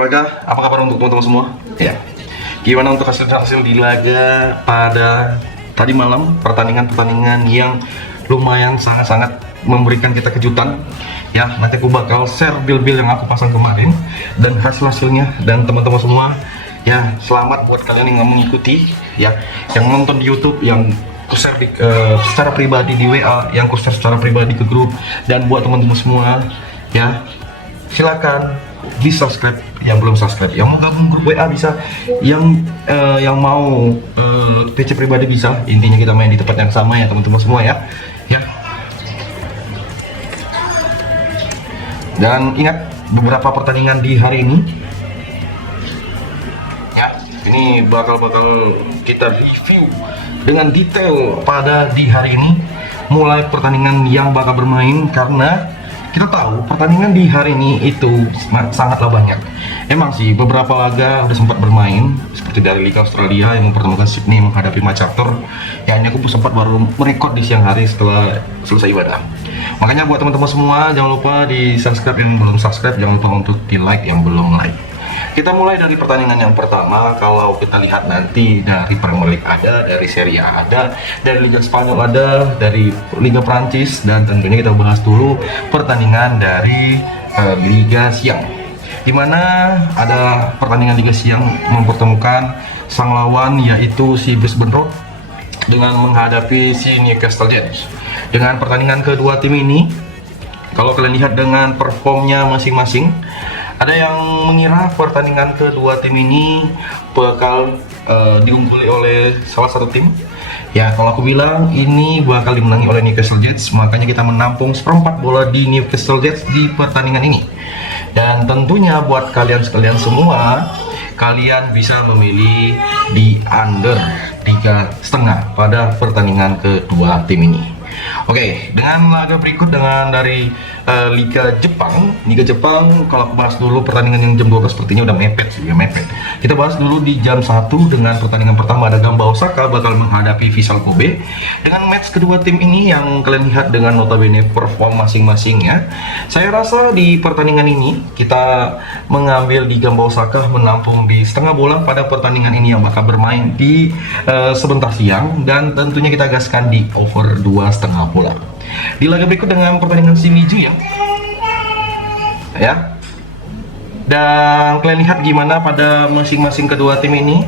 olahraga, apa kabar untuk teman-teman semua? Ya. Gimana untuk hasil di laga pada tadi malam, pertandingan yang lumayan sangat-sangat memberikan kita kejutan. Ya, nanti aku bakal share build yang aku pasang kemarin dan hasilnya dan teman-teman semua. Ya, selamat buat kalian yang mengikuti, ya, yang nonton di YouTube, yang ku share secara pribadi di WA, yang ku share secara pribadi ke grup, dan buat teman-teman semua, ya, silakan di subscribe yang belum subscribe, yang mau gabung grup WA bisa, yang mau PC pribadi bisa. Intinya kita main di tempat yang sama ya teman-teman semua, ya. Dan ingat beberapa pertandingan di hari ini, ya, ini bakal kita review dengan detail pada di hari ini, mulai pertandingan yang bakal bermain, karena kita tahu pertandingan di hari ini itu sangatlah banyak. Emang sih beberapa laga udah sempat bermain, seperti dari Liga Australia yang mempertemukan Sydney menghadapi Manchester. Ya, ini aku sempat baru merekod di siang hari setelah selesai ibadah. Makanya buat teman-teman semua, jangan lupa di subscribe yang belum subscribe, jangan lupa untuk di like yang belum like. Kita mulai dari pertandingan yang pertama. Kalau kita lihat nanti dari Premier League ada, dari Serie A ada, dari Liga Spanyol ada, dari Liga Prancis, dan tentunya kita bahas dulu pertandingan dari Liga Siang, dimana ada pertandingan Liga Siang mempertemukan sang lawan, yaitu si Brisbane Roar dengan menghadapi si Newcastle Jets. Dengan pertandingan kedua tim ini, kalau kalian lihat dengan performnya masing-masing, ada yang mengira pertandingan kedua tim ini bakal diungguli oleh salah satu tim. Ya, kalau aku bilang ini bakal dimenangi oleh Newcastle Jets, makanya kita menampung seperempat bola di Newcastle Jets di pertandingan ini. Dan tentunya buat kalian sekalian semua, kalian bisa memilih di under 3,5 pada pertandingan kedua tim ini. Oke, dengan laga berikut dengan dari Liga Jepang. Kalau aku bahas dulu pertandingan yang jam 12 sepertinya udah mepet sih, ya mepet. Kita bahas dulu di jam 1 dengan pertandingan pertama, ada Gamba Osaka bakal menghadapi Vissel Kobe. Dengan match kedua tim ini yang kalian lihat dengan notabene perform masing-masingnya, saya rasa di pertandingan ini kita mengambil di Gamba Osaka menampung di setengah bola pada pertandingan ini yang bakal bermain di sebentar siang, dan tentunya kita gaskan di over 2,5 bola. Di laga berikut dengan pertandingan Shimizu ya. Dan kalian lihat gimana pada masing-masing kedua tim ini,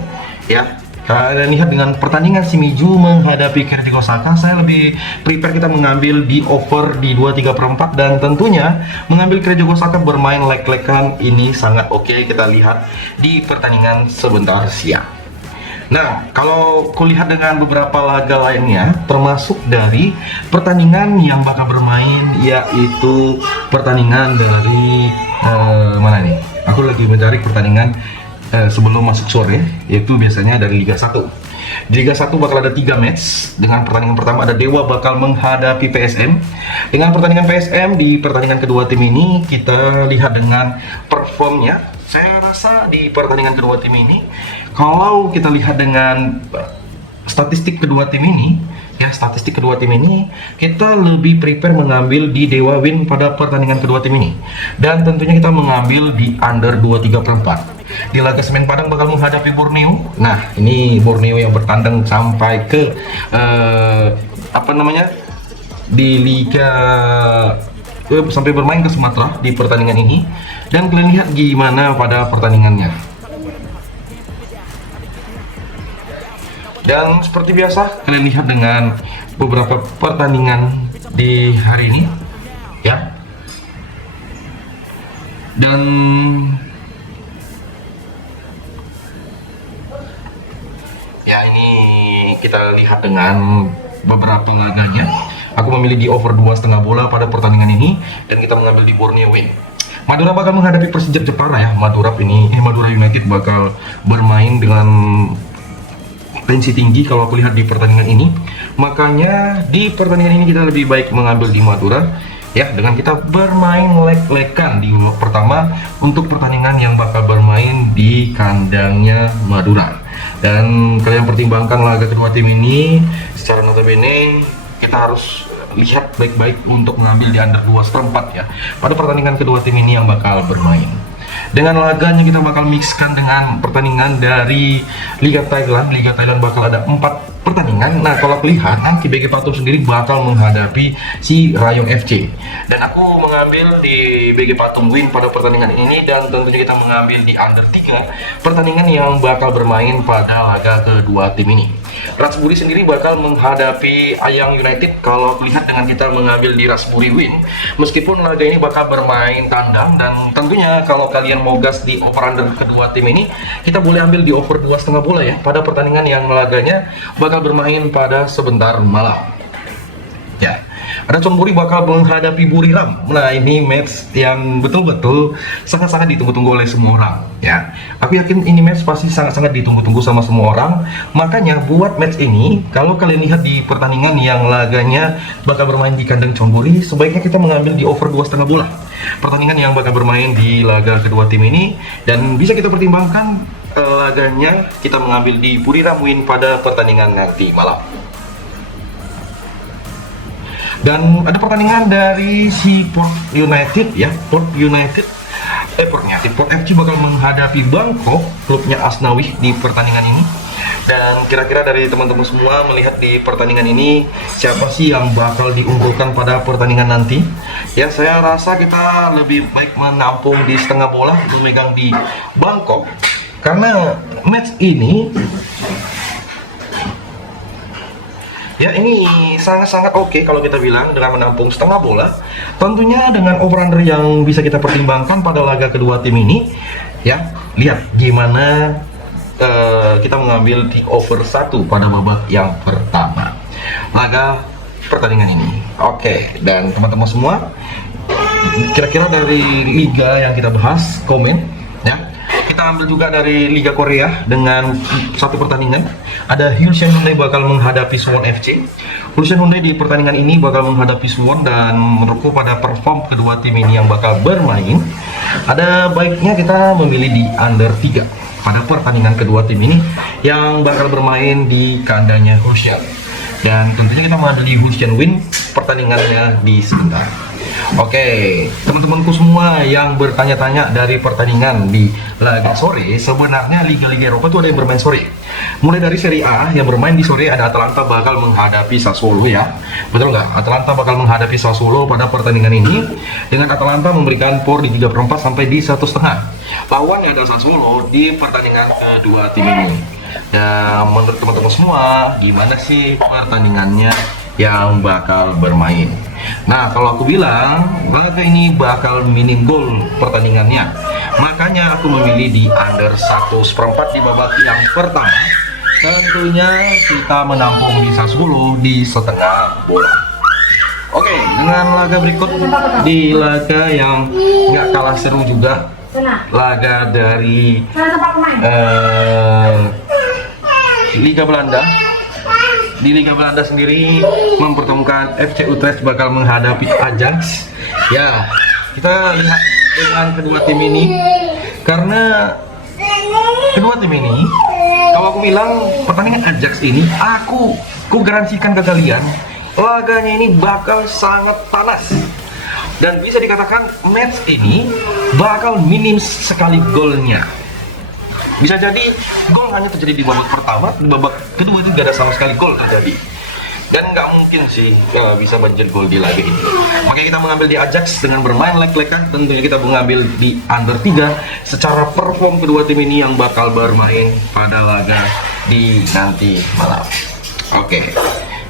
ya. Kalian lihat dengan pertandingan Shimizu menghadapi Keiichi Osaka, saya lebih prepare kita mengambil di over di 2,3/4, dan tentunya mengambil Keiichi Osaka bermain leg-legan ini sangat oke. Kita lihat di pertandingan sebentar siang. Nah, kalau kulihat dengan beberapa laga lainnya, termasuk dari pertandingan yang bakal bermain, yaitu pertandingan dari mana nih? Aku lagi mencari pertandingan sebelum masuk sore, yaitu biasanya dari Liga 1. Di Liga 1 bakal ada 3 match. Dengan pertandingan pertama ada Dewa bakal menghadapi PSM. Dengan pertandingan PSM di pertandingan kedua tim ini, kita lihat dengan performnya. Saya rasa di pertandingan kedua tim ini, kalau kita lihat dengan statistik kedua tim ini, ya, kita lebih prepare mengambil di Dewa win pada pertandingan kedua tim ini, dan tentunya kita mengambil di under 2,3/4. Di laga Semen Padang bakal menghadapi Borneo. Nah, ini Borneo yang bertandang sampai ke di Liga, sampai bermain ke Sumatera di pertandingan ini, dan kalian lihat gimana pada pertandingannya. Dan seperti biasa kalian lihat dengan beberapa pertandingan di hari ini, ya. Dan ya, ini kita lihat dengan beberapa laganya. Aku memilih di over 2,5 bola pada pertandingan ini, dan kita mengambil di Borneo win. Madura bakal menghadapi Persija Jepara ya. Madura United bakal bermain dengan tensi tinggi kalau aku lihat di pertandingan ini. Makanya di pertandingan ini kita lebih baik mengambil di Madura, ya, dengan kita bermain leg-legan di babak pertama untuk pertandingan yang bakal bermain di kandangnya Madura. Dan kalian pertimbangkan laga kedua tim ini, secara notabene kita harus lihat baik-baik untuk mengambil di under 2,4 ya pada pertandingan kedua tim ini yang bakal bermain. Dengan laganya kita bakal mixkan dengan pertandingan dari Liga Thailand. Liga Thailand bakal ada 4 pertandingan. Nah, kalau lihat nanti BG Patum sendiri bakal menghadapi si Rayong FC. Dan aku mengambil di BG Patum win pada pertandingan ini, dan tentunya kita mengambil di under 3 pertandingan yang bakal bermain pada laga kedua tim ini. Ratsbury sendiri bakal menghadapi Ayang United. Kalau lihat dengan kita mengambil di Ratsbury win, meskipun laga ini bakal bermain tandang, dan tentunya kalau kalian mau gas di over under kedua tim ini, kita boleh ambil di over 2,5 bola ya pada pertandingan yang laganya bakal bermain pada sebentar malam. Ya, ada Chonburi bakal menghadapi Buriram. Nah, ini match yang betul-betul sangat-sangat ditunggu-tunggu oleh semua orang. Ya, aku yakin ini match pasti sangat-sangat ditunggu-tunggu sama semua orang. Makanya buat match ini, kalau kalian lihat di pertandingan yang laganya bakal bermain di kandang Chonburi, sebaiknya kita mengambil di over 2,5 bola pertandingan yang bakal bermain di laga kedua tim ini, dan bisa kita pertimbangkan laganya kita mengambil di Buriram win pada pertandingan nanti malam. Dan ada pertandingan dari si Port United ya, Port FC bakal menghadapi Bangkok, klubnya Asnawi di pertandingan ini. Dan kira-kira dari teman-teman semua melihat di pertandingan ini, siapa sih yang bakal diunggulkan pada pertandingan nanti? Ya, saya rasa kita lebih baik menampung di setengah bola, memegang di Bangkok, karena match ini ya ini sangat-sangat oke kalau kita bilang dengan menampung setengah bola. Tentunya dengan over-under yang bisa kita pertimbangkan pada laga kedua tim ini. Ya, lihat gimana kita mengambil di over 1 pada babak yang pertama laga pertandingan ini. Oke, dan teman-teman semua, kira-kira dari liga yang kita bahas, komen ya. Kita ambil juga dari Liga Korea dengan 1 pertandingan. Ada Hyundai Hyundai bakal menghadapi Suwon FC. Hyundai Hyundai di pertandingan ini bakal menghadapi Suwon, dan menurutku pada perform kedua tim ini yang bakal bermain, ada baiknya kita memilih di under 3 pada pertandingan kedua tim ini yang bakal bermain di kandangnya Hyundai. Dan tentunya kita mengambil di Hyundai win pertandingannya di sebentar. Oke, teman-temanku semua yang bertanya-tanya dari pertandingan di laga sore, sebenarnya Liga-Liga Eropa itu ada yang bermain sore. Mulai dari Serie A yang bermain di sore, ada Atalanta bakal menghadapi Sassuolo ya. Betul nggak? Atalanta bakal menghadapi Sassuolo pada pertandingan ini, dengan Atalanta memberikan POR di 3/4 sampai di 1,5. Lawannya ada Sassuolo di pertandingan kedua tim ini. Dan menurut teman-teman semua, gimana sih pertandingannya yang bakal bermain? Nah, kalau aku bilang laga ini bakal minim gol pertandingannya, makanya aku memilih di under 1/4 di babak yang pertama. Tentunya kita menampung di Sassuolo di setengah bola. Oke, dengan laga berikut, di laga yang nggak kalah seru juga, laga dari Liga Belanda. Di Liga Belanda sendiri mempertemukan FC Utrecht bakal menghadapi Ajax. Ya, kita lihat dengan kedua tim ini, karena kedua tim ini, kalau aku bilang pertandingan Ajax ini, aku garansikan ke kalian, laganya ini bakal sangat panas, dan bisa dikatakan match ini bakal minim sekali golnya. Bisa jadi gol hanya terjadi di babak pertama, di babak kedua itu tidak ada sama sekali gol terjadi. Dan nggak mungkin sih bisa banjir gol di laga ini. Makanya kita mengambil di Ajax dengan bermain lek-lekan. Tentunya kita mengambil di under 3 secara perform kedua tim ini yang bakal bermain pada laga di nanti malam. Oke,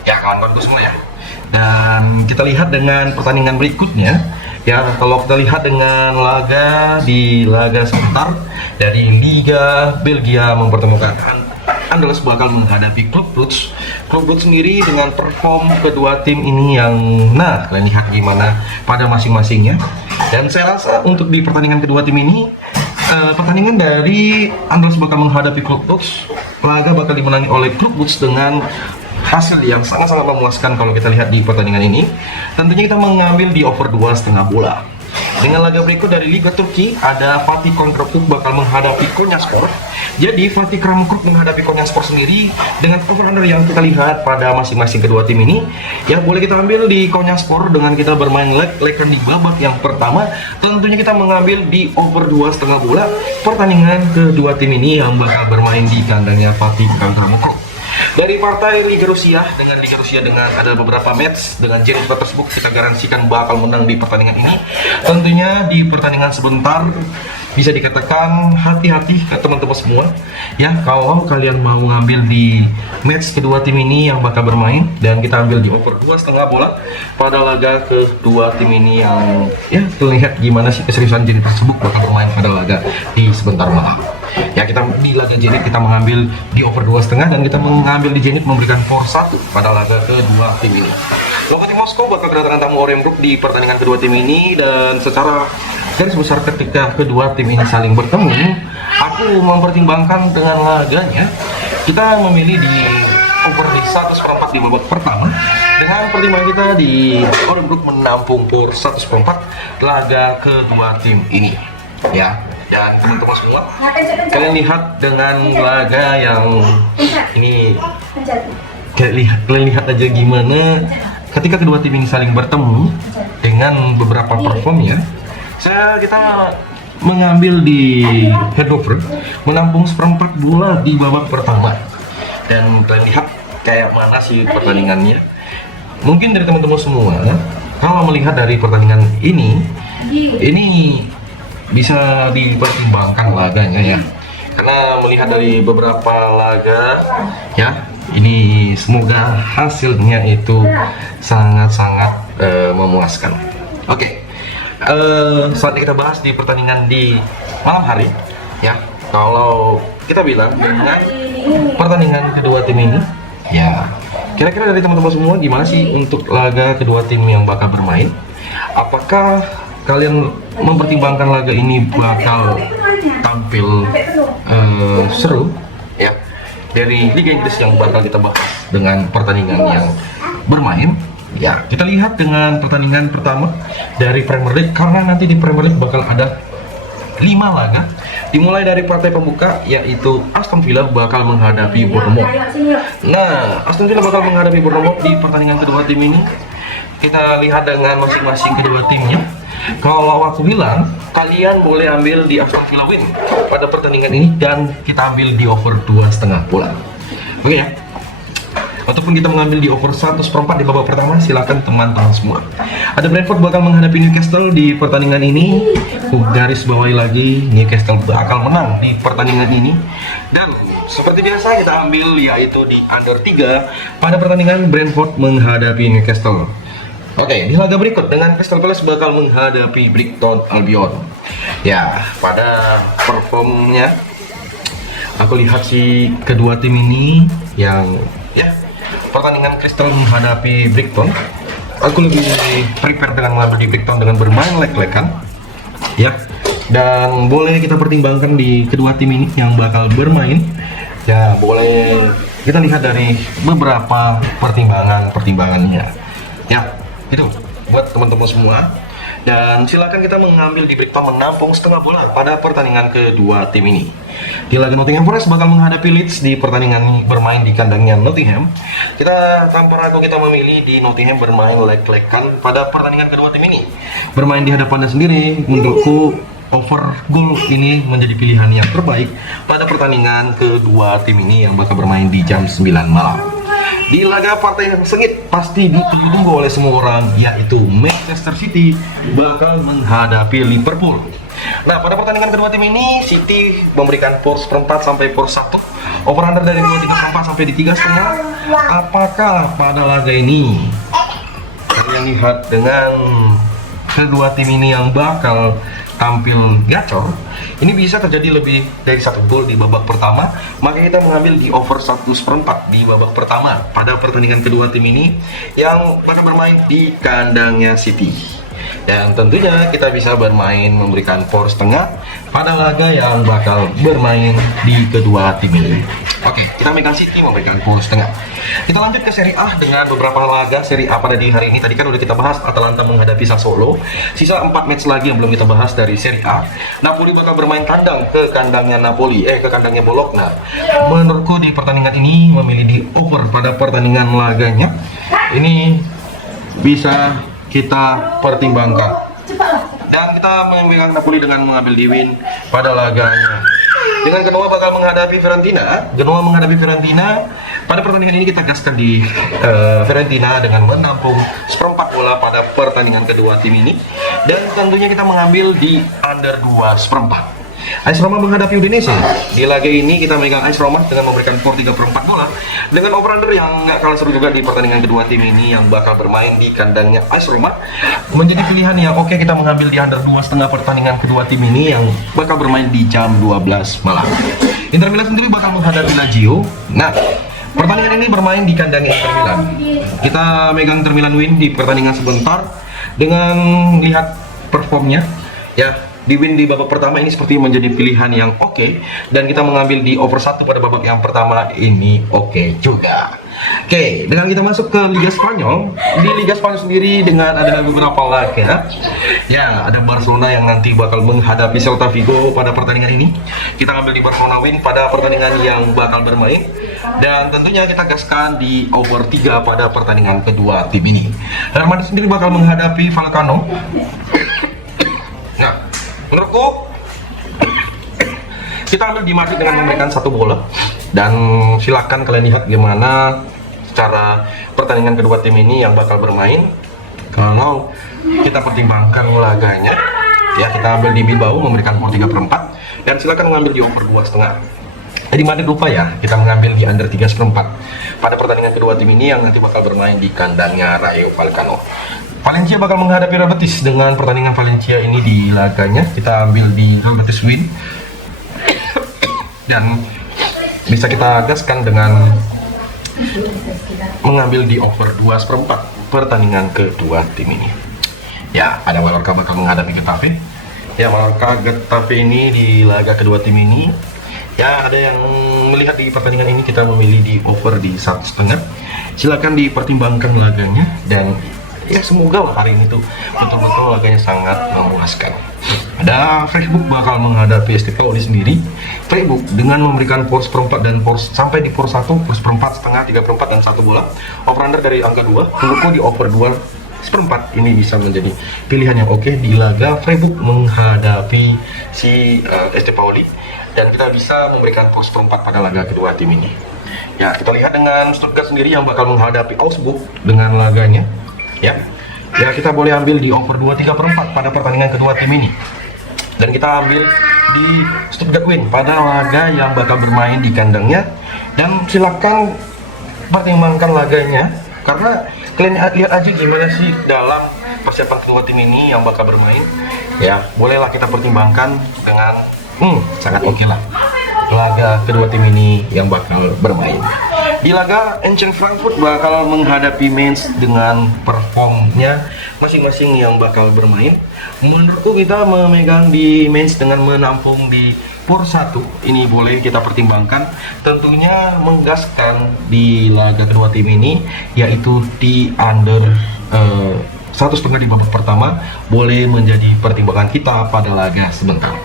ya kawan-kawanku semua ya. Dan kita lihat dengan pertandingan berikutnya. Ya, kalau kita lihat dengan laga di laga sebentar dari Liga Belgia mempertemukan Anderlecht bakal menghadapi Club Brugge. Club Brugge sendiri dengan perform kedua tim ini yang, nah, kalian lihat gimana pada masing-masingnya. Dan saya rasa untuk di pertandingan kedua tim ini, pertandingan dari Anderlecht bakal menghadapi Club Brugge, laga bakal dimenangi oleh Club Brugge dengan hasil yang sangat-sangat memuaskan kalau kita lihat di pertandingan ini. Tentunya kita mengambil di over 2,5 bola. Dengan laga berikut dari Liga Turki, ada Fatih Karagümrük bakal menghadapi Konyaspor. Jadi Fatih Karagümrük menghadapi Konyaspor sendiri dengan over-under yang kita lihat pada masing-masing kedua tim ini. Ya, boleh kita ambil di Konyaspor dengan kita bermain leg-legan di babak yang pertama. Tentunya kita mengambil di over 2,5 bola pertandingan kedua tim ini yang bakal bermain di kandangnya Fatih Karagümrük. Dari partai Liga Rusia dengan ada beberapa match dengan Zenit Petersburg, kita garansikan bakal menang di pertandingan ini. Tentunya di pertandingan sebentar bisa dikatakan hati-hati ke teman-teman semua ya, kalau kalian mau ngambil di match kedua tim ini yang bakal bermain, dan kita ambil di over 2,5 bola pada laga kedua tim ini yang ya terlihat gimana sih keseriusan Zenit Petersburg bakal bermain pada laga di sebentar malam. Ya, kita di laga Zenit kita mengambil di over 2,5 dan kita mengambil di Zenit memberikan for 1 pada laga kedua tim ini. Lokomotiv Moskow bakal kedatangan tamu Oremburg di pertandingan kedua tim ini, dan secara garis besar ketika kedua tim ini saling bertemu, aku mempertimbangkan dengan laganya, kita memilih di over di 1/4 di babak pertama dengan pertimbangan kita di Oremburg menampung for 1/4 laga kedua tim ini ya. Dan teman-teman semua, kalian lihat dengan laga yang ini, kalian lihat aja gimana ketika kedua tim ini saling bertemu dengan beberapa performnya. Kita mengambil di headover menampung 1/4 bola di babak pertama, dan kalian lihat kayak mana sih pertandingannya. Mungkin dari teman-teman semua, kalau melihat dari pertandingan ini bisa dipertimbangkan laganya ya, karena melihat dari beberapa laga ya, ini semoga hasilnya itu sangat-sangat memuaskan. Oke. Saatnya kita bahas di pertandingan di malam hari ya. Kalau kita bilang dengan pertandingan kedua tim ini ya, kira-kira dari teman-teman semua gimana sih untuk laga kedua tim yang bakal bermain? Apakah kalian mempertimbangkan laga ini bakal tampil seru ya dari Liga Inggris yang bakal kita bahas dengan pertandingan yang bermain? Ya, kita lihat dengan pertandingan pertama dari Premier League, karena nanti di Premier League bakal ada 5 laga, dimulai dari partai pembuka yaitu Aston Villa bakal menghadapi Bournemouth. Nah, Aston Villa bakal menghadapi Bournemouth di pertandingan kedua tim ini. Kita lihat dengan masing-masing kedua timnya. Kalau aku bilang, kalian boleh ambil di Aston Villa win pada pertandingan ini, dan kita ambil di over 2,5 bola. Oke ya. Ataupun kita mengambil di over 1/4 di babak pertama, silakan teman-teman semua. Ada Brentford bakal menghadapi Newcastle di pertandingan ini. Garis bawahi lagi, Newcastle bakal menang di pertandingan ini. Dan seperti biasa kita ambil yaitu di under 3 pada pertandingan Brentford menghadapi Newcastle. Oke, di laga berikut dengan Crystal Palace bakal menghadapi Brighton Albion. Ya, pada performnya aku lihat si kedua tim ini yang ya, pertandingan Crystal menghadapi Brighton, aku lebih prepare dengan mengambil di Brighton dengan bermain leg-legan ya, dan boleh kita pertimbangkan di kedua tim ini yang bakal bermain ya. Boleh kita lihat dari beberapa pertimbangannya ya, itu buat teman-teman semua. Dan silakan kita mengambil di Brighton menampung 1/2 bola pada pertandingan kedua tim ini. Di laga Nottingham Forest bakal menghadapi Leeds di pertandingan bermain di kandangnya Nottingham. Kita tanpa ragu kita memilih di Nottingham bermain leg-legan pada pertandingan kedua tim ini. Bermain di hadapannya sendiri, menurutku over goal ini menjadi pilihan yang terbaik pada pertandingan kedua tim ini yang bakal bermain di jam 9 malam. Di laga partai yang sengit pasti ditunggu oleh semua orang, yaitu Manchester City bakal menghadapi Liverpool. Nah, pada pertandingan kedua tim ini City memberikan for 1/4 sampai for 1, over under dari 2,3 sampai di 3,5. Apakah pada laga ini kalian lihat dengan kedua tim ini yang bakal tampil gacor, ini bisa terjadi lebih dari 1 gol di babak pertama? Maka kita mengambil di over 1/4 di babak pertama pada pertandingan kedua tim ini yang bakal bermain di kandangnya City. Dan tentunya kita bisa bermain memberikan for 1/2 pada laga yang bakal bermain di kedua tim ini. Oke, kita megang City memberikan poros tengah. Kita lanjut ke Serie A dengan beberapa laga Serie A pada di hari ini. Tadi kan udah kita bahas Atalanta menghadapi Sassuolo. Sisa 4 match lagi yang belum kita bahas dari Serie A. Napoli bakal bermain kandang ke kandangnya ke kandangnya Bologna. Menurutku di pertandingan ini memilih di over pada pertandingan laganya. Ini bisa kita pertimbangkan. Dan kita memegang Napoli dengan mengambil di win pada laganya. Dengan Genoa bakal menghadapi Fiorentina. Pada pertandingan ini kita gaskan di Fiorentina dengan menampung seperempat bola pada pertandingan kedua tim ini. Dan tentunya kita mengambil di under 2/4. AS Roma menghadapi Udinese. Di laga ini kita megang AS Roma dengan memberikan skor 3/4 bola dengan over-under yang nggak kalah seru juga di pertandingan kedua tim ini yang bakal bermain di kandangnya AS Roma. Menjadi pilihan yang oke, kita mengambil di under 2,5 pertandingan kedua tim ini yang bakal bermain di jam 12 malam. Inter Milan sendiri bakal menghadapi Lazio. Nah, pertandingan ini bermain di kandangnya Inter Milan. Kita megang Inter Milan win di pertandingan sebentar dengan lihat performnya ya. Di win di babak pertama ini seperti menjadi pilihan yang oke, dan kita mengambil di over 1 pada babak yang pertama ini oke juga. Oke, dengan kita masuk ke Liga Spanyol. Di Liga Spanyol sendiri dengan ada beberapa laga ya, ada Barcelona yang nanti bakal menghadapi Celta Vigo pada pertandingan ini. Kita ambil di Barcelona win pada pertandingan yang bakal bermain, dan tentunya kita gaskan di over 3 pada pertandingan kedua tim ini. Real Madrid sendiri bakal menghadapi Vallecano. Nah, menurutku kita ambil di Madrid dengan memberikan 1 bola, dan silakan kalian lihat gimana secara pertandingan kedua tim ini yang bakal bermain. Kalau kita pertimbangkan laganya ya, kita ambil di Bilbao memberikan skor 3/4, dan silakan mengambil di over 2,5. Jadi Madrid lupa ya, kita mengambil di under 3/4 pada pertandingan kedua tim ini yang nanti bakal bermain di kandangnya Rayo Vallecano. Valencia bakal menghadapi Real Betis. Dengan pertandingan Valencia ini di laganya kita ambil di Real Betis win, dan bisa kita gaskan dengan mengambil di over 2/4 pertandingan kedua tim ini. Ya, ada Mallorca bakal menghadapi Getafe. Ya, Mallorca Getafe ini di laga kedua tim ini ya, ada yang melihat di pertandingan ini kita memilih di over di 1,5. Silakan dipertimbangkan laganya, dan ya semoga lah hari ini tuh betul-betul laganya sangat memuaskan. Ada Facebook bakal menghadapi ST Pauli sendiri. Facebook dengan memberikan poros seperempat dan poros sampai di poros 1, poros seperempat, setengah, 3/4 dan 1 bola. Over-under dari angka 2. Menurutku di over 2/4 ini bisa menjadi pilihan yang oke di laga Facebook menghadapi si ST Pauli. Dan kita bisa memberikan poros seperempat pada laga kedua tim ini. Ya, kita lihat dengan Stuttgart sendiri yang bakal menghadapi Augsburg dengan laganya. Ya, kita boleh ambil di over 2/3/4 pada pertandingan kedua tim ini, dan kita ambil di Stuttgart win pada laga yang bakal bermain di kandangnya, dan silakan pertimbangkan laganya karena kalian lihat aja gimana sih dalam persiapan kedua tim ini yang bakal bermain. Ya, bolehlah kita pertimbangkan dengan sangat oke lah laga kedua tim ini yang bakal bermain. Di laga Eintracht Frankfurt bakal menghadapi Mainz dengan performnya masing-masing yang bakal bermain. Menurutku kita memegang di Mainz dengan menampung di poros 1 ini boleh kita pertimbangkan. Tentunya menggaskan di laga kedua tim ini yaitu di under 1,5 di babak pertama boleh menjadi pertimbangan kita pada laga sebentar.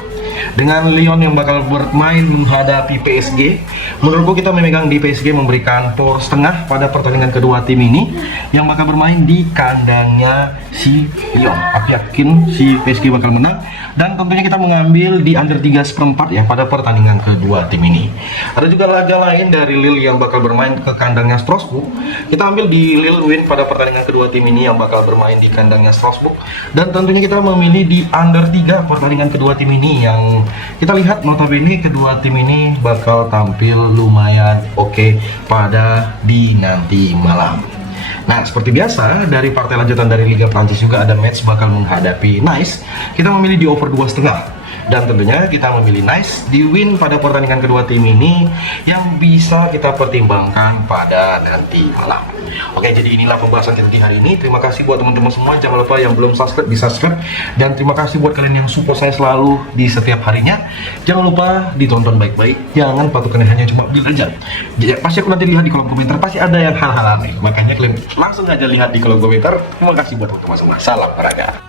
Dengan Lyon yang bakal bermain menghadapi PSG, menurutku kita memegang di PSG memberikan poros setengah pada pertandingan kedua tim ini yang bakal bermain di kandangnya si Lyon. Aku yakin si PSG bakal menang, dan tentunya kita mengambil di under 3/4 ya pada pertandingan kedua tim ini. Ada juga laga lain dari Lille yang bakal bermain ke kandangnya Strasbourg. Kita ambil di Lille win pada pertandingan kedua tim ini yang bakal bermain di kandangnya Strasbourg, dan tentunya kita memilih di under 3 pertandingan kedua tim ini yang kita lihat notabene kedua tim ini bakal tampil lumayan oke pada di nanti malam. Nah, seperti biasa dari partai lanjutan dari Liga Prancis juga ada match bakal menghadapi Nice. Kita memilih di over 2,5. Dan tentunya kita memilih Nice di win pada pertandingan kedua tim ini yang bisa kita pertimbangkan pada nanti malam. Oke, jadi inilah pembahasan kita di hari ini. Terima kasih buat teman-teman semua. Jangan lupa yang belum subscribe di subscribe. Dan terima kasih buat kalian yang support saya selalu di setiap harinya. Jangan lupa ditonton baik-baik. Jangan patokannya hanya cuma bil aja. Jadi, pasti aku nanti lihat di kolom komentar. Pasti ada yang hal-hal aneh. Makanya kalian langsung aja lihat di kolom komentar. Terima kasih buat teman-teman semua. Salam olahraga.